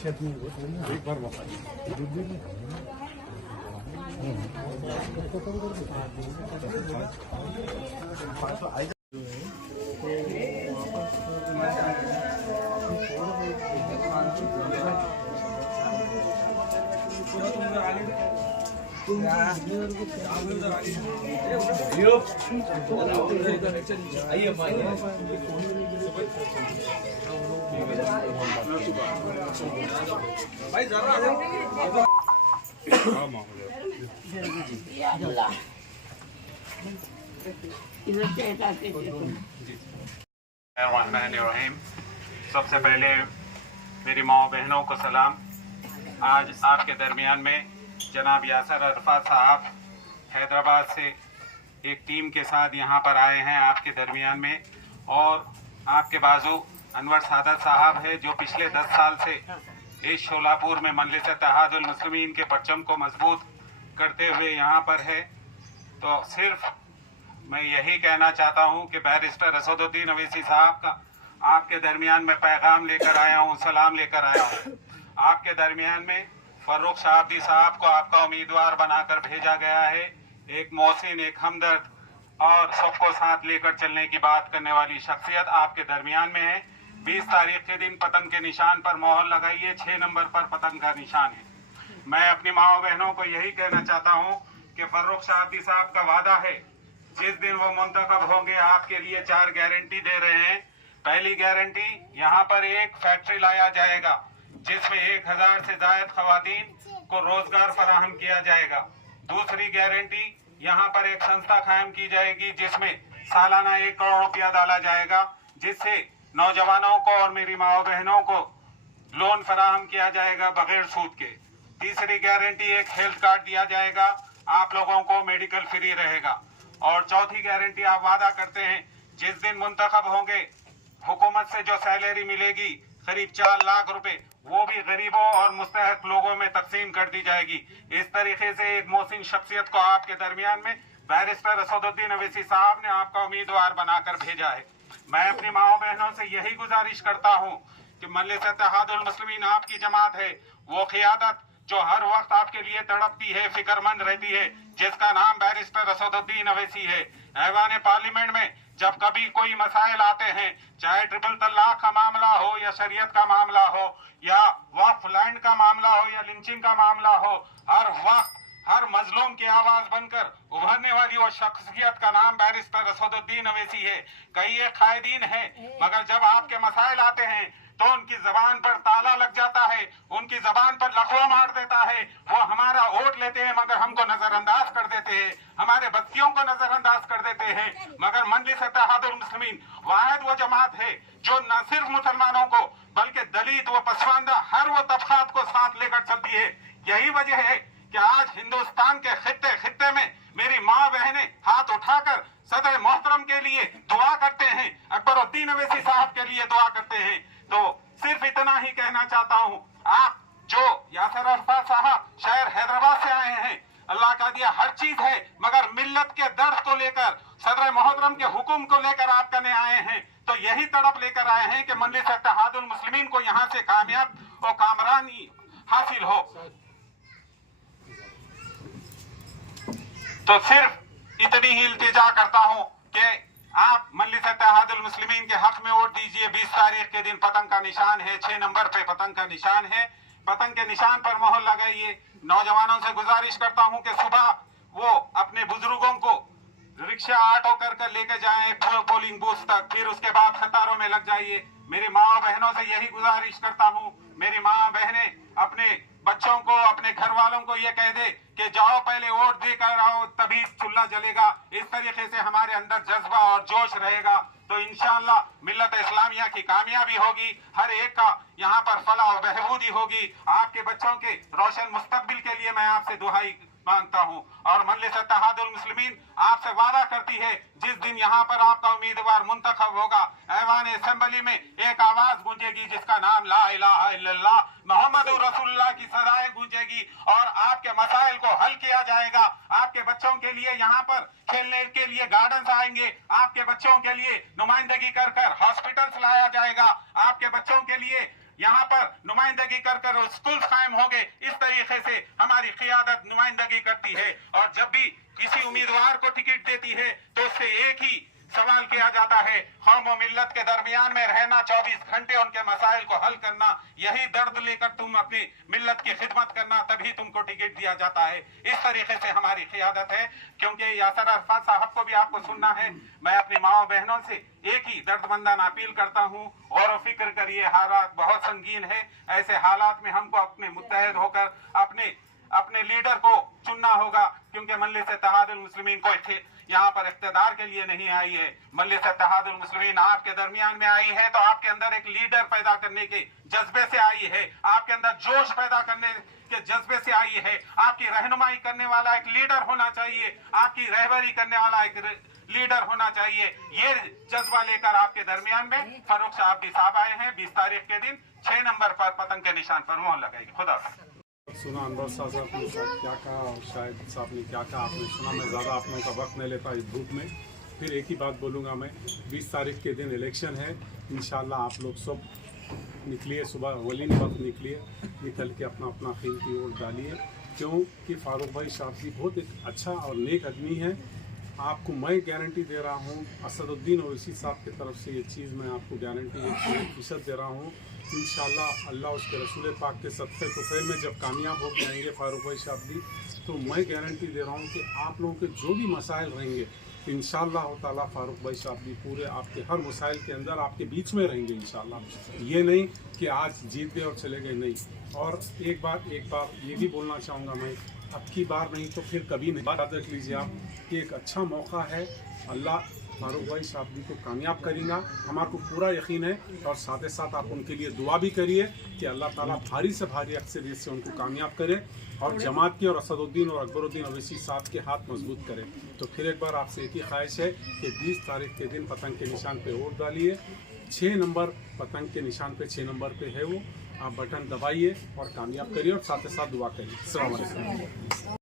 एक बार मौका रहमान। सबसे पहले मेरी माँ बहनों को सलाम। आज आपके दरमियान में जनाब यासर अरफात साहब हैदराबाद से एक टीम के साथ यहाँ पर आए हैं आपके दरमियान में, और आपके बाजू अनवर सादत साहब है जो पिछले 10 साल से इस शोलापुर में मजलिस इत्तेहादुल मुस्लिमीन के परचम को मजबूत करते हुए यहाँ पर है। तो सिर्फ मैं यही कहना चाहता हूँ कि बैरिस्टर असदुद्दीन अवैसी साहब का आपके दरमियान में पैगाम लेकर आया हूँ, सलाम लेकर आया हूँ। आपके दरमियान में फर्रुख शाहब्दी साहब को आपका उम्मीदवार बनाकर भेजा गया है। एक मोहसिन, एक हमदर्द और सबको साथ लेकर चलने की बात करने वाली शख्सियत आपके दरमियान में है। 20 तारीख के दिन पतंग के निशान पर मोहर लगाइए, 6 नंबर पर पतंग का निशान है। मैं अपनी माँ बहनों को यही कहना चाहता हूँ कि फर्रुख शाहब्दी साहब का वादा है, जिस दिन वो मुंतखब होंगे आपके लिए 4 गारंटी दे रहे हैं। पहली गारंटी, यहाँ पर एक फैक्ट्री लाया जाएगा जिसमें 1000 से ज्यादा खवातीन को रोजगार फराहम किया जाएगा। दूसरी गारंटी, यहाँ पर एक संस्था कायम की जाएगी जिसमें सालाना 1 करोड़ रुपया डाला जाएगा, जिससे नौजवानों को और मेरी माँ बहनों को लोन फराहम किया जाएगा बगैर सूद के। तीसरी गारंटी, एक हेल्थ कार्ड दिया जाएगा, आप लोगों को मेडिकल फ्री रहेगा। और चौथी गारंटी, आप वादा करते हैं जिस दिन मुंतखब होंगे हुकूमत से जो सैलरी मिलेगी करीब 4 लाख रुपए, वो भी गरीबों और मुस्तहक लोगों में तकसीम कर दी जाएगी। इस तरीके से एक मोहसिन शख्सियत को आपके दरमियान में बैरिस्टर असदुद्दीन अवैसी साहब ने आपका उम्मीदवार बनाकर भेजा है। मैं अपनी माओ बहनों से यही गुजारिश करता हूँ कि मजलिस इत्तेहादुल मुस्लिमीन आपकी जमात है, वो क़ियादत जो हर वक्त आपके लिए तड़पती है, फिक्रमंद रहती है, जिसका नाम बैरिस्टर असदुद्दीन अवैसी है। ऐवान पार्लियामेंट में जब कभी कोई मसाइल आते हैं, चाहे ट्रिपल तलाक का मामला हो या शरीयत का मामला हो या वक्फ लैंड का मामला हो या लिंचिंग का मामला हो, हर वक्त हर मजलूम की आवाज बनकर उभरने वाली वो शख्सियत का नाम बैरिस्टर असदुद्दीन अवैसी है। कई एक कायदीन है, मगर जब आपके मसाइल आते हैं तो उनकी जबान पर ताला लग जाता है, उनकी जबान पर लकवा मार देता है। वो हमारा वोट लेते हैं मगर हमको नजरअंदाज कर देते हैं, हमारे बच्चियों को नजरअंदाज कर देते हैं। मगर मजलिस इत्तेहादुल मुस्लिमीन वाहिद वो जमात है जो न सिर्फ मुसलमानों को बल्कि दलित व पसमानदा हर वो तबकात को साथ लेकर चलती है। यही वजह है कि आज हिंदुस्तान के खित्ते खित्ते में मेरी माँ बहनें हाथ उठाकर सदर मोहतरम के लिए दुआ करते हैं, अकबरुद्दीन अवैसी साहब के लिए दुआ करते हैं। तो सिर्फ इतना ही कहना चाहता हूँ, आप जो यासर अरफात साहब शहर हैदराबाद से आए हैं, अल्लाह का दिया हर चीज है, मगर मिल्लत के दर्द को लेकर, सदर मोहतरम के हुक्म को लेकर आप करने आए हैं। तो यही तड़प लेकर आए हैं कि मजलिस इत्तेहादुल मुस्लिमीन को यहाँ से कामयाब और कामरानी हासिल हो। तो सिर्फ इतनी ही इल्तिजा करता हूँ कि आप मजलिस इत्तेहादुल मुस्लिमीन के हक में वोट दीजिए। 20 तारीख के दिन पतंग का निशान है, 6 नंबर पे पतंग का निशान है। पतंग के निशान पर मोहर लगाइए। नौजवानों से गुजारिश करता हूं कि सुबह वो अपने बुजुर्गों को रिक्शा ऑटो कर लेके जाएं पोलिंग बूथ तक, फिर उसके बाद कतारों में लग जाइए। मेरी माँ बहनों से यही गुजारिश करता हूँ, मेरी माँ बहनें अपने बच्चों को, अपने घर वालों को ये कह दे कि जाओ पहले वोट देकर आओ, तभी चूल्हा जलेगा। इस तरीके से हमारे अंदर जज्बा और जोश रहेगा तो इंशाअल्लाह मिल्लत इस्लामिया की कामयाबी होगी, हर एक का यहाँ पर फलाह और बहबूदी होगी। आपके बच्चों के रोशन मुस्तकबिल के लिए मैं आपसे दुआई मांगता हूँ। और मजलिस इत्तेहादुल मुस्लिमीन आपसे वादा करती है, जिस दिन यहाँ पर आपका उम्मीदवार मुंतखब होगा, ऐवान असेंबली में एक आवाज गूंजेगी जिसका नाम ला इलाहा इल्लल्लाह मोहम्मदुर रसूलुल्लाह की सदाएं गूंजेगी और आपके मसाइल को हल किया जाएगा। आपके बच्चों के लिए यहाँ पर खेलने के लिए गार्डन्स आएंगे, आपके बच्चों के लिए नुमाइंदगी कर हॉस्पिटल्स लाया जाएगा, आपके बच्चों के लिए यहाँ पर नुमाइंदगी कर कर स्कूल कायम होंगे। इस तरीके से हमारी क़ियादत नुमाइंदगी करती है और जब भी किसी उम्मीदवार को टिकट देती है तो उससे एक ही सवाल किया जाता है, कौम और मिल्लत के दरमियान में रहना, 24 घंटे उनके मसाइल को हल करना, यही दर्द लेकर तुम अपनी मिल्लत की खिदमत करना, तभी तुमको टिकट दिया जाता है। इस तरीके से हमारी क़ियादत है। क्योंकि यासर अरफात साहब को भी आपको सुनना है, मैं अपनी माओ बहनों से एक ही दर्दमंदाना अपील करता हूँ, गौर व फिक्र करिए, हालात बहुत संगीन है। ऐसे हालात में हमको अपने मुत्तहद होकर अपने लीडर को चुनना होगा। क्योंकि मजलिस इत्तेहादुल मुस्लिमीन कोई यहाँ पर इख्तिदार के लिए नहीं आई है, मजलिस इत्तेहादुल मुस्लिमीन आपके दरमियान में आई है तो आपके अंदर एक लीडर पैदा करने के जज्बे से आई है, आपके अंदर जोश पैदा करने के जज्बे से आई है। आपकी रहनुमाई करने वाला एक लीडर होना चाहिए, आपकी रहबरी करने वाला एक लीडर होना चाहिए। ये जज्बा लेकर आपके दरमियान में फारूक साहब आए हैं। 20 तारीख के दिन 6 नंबर पर पतंग के निशान पर मोहर लगाएगी। खुदा सुना अनवर साहब ने क्या कहा और शायद साहब ने क्या कहा आपने सुना। मैं ज़्यादा आप लोगों का वक्त नहीं लेता इस धूप में। फिर एक ही बात बोलूँगा मैं, 20 तारीख के दिन इलेक्शन है। इंशाल्लाह आप लोग सब निकलिए, सुबह वलीन वक्त निकलिए, निकल के अपना अपना कीमती वोट डालिए। क्योंकि फारूक भाई शाफी बहुत एक अच्छा और नेक आदमी है। आपको मैं गारंटी दे रहा हूँ, असदुद्दीन ओवैसी साहब की तरफ से ये चीज़ मैं आपको गारंटी 100% दे रहा हूँ। इंशाल्लाह अल्लाह उसके रसूल पाक के सदक़े तुफ़ैल में जब कामयाब हो जाएंगे फारूक भाई शाफी, तो मैं गारंटी दे रहा हूँ कि आप लोगों के जो भी मसाइल रहेंगे इंशाल्लाह ताला फारूक भाई शाफी पूरे आपके हर मसाइल के अंदर आपके बीच में रहेंगे इंशाल्लाह। ये नहीं कि आज जीत गए और चले गए, नहीं। और एक बार ये भी बोलना चाहूँगा मैं, अब की बार नहीं तो फिर कभी नहीं। बात रख लीजिए आप कि एक अच्छा मौका है, अल्लाह फारूक भाई साहब को कामयाब करेगा, हमारे को पूरा यकीन है। और साथ ही साथ आप उनके लिए दुआ भी करिए कि अल्लाह ताला भारी से भारी अक्सरियत से उनको कामयाब करे और जमात की और असदुद्दीन और अकबरुद्दीन ओवैसी साहब के हाथ मजबूत करे। तो फिर एक बार आपसे एक ही ख्वाहिश है कि 20 तारीख के दिन पतंग के निशान पे वोट डालिए। 6 नंबर पतंग के निशान पे 6 नंबर पे है वो, आप बटन दबाइए और कामयाब करिए और साथ ही साथ दुआ करिए। अस्सलाम वालेकुम।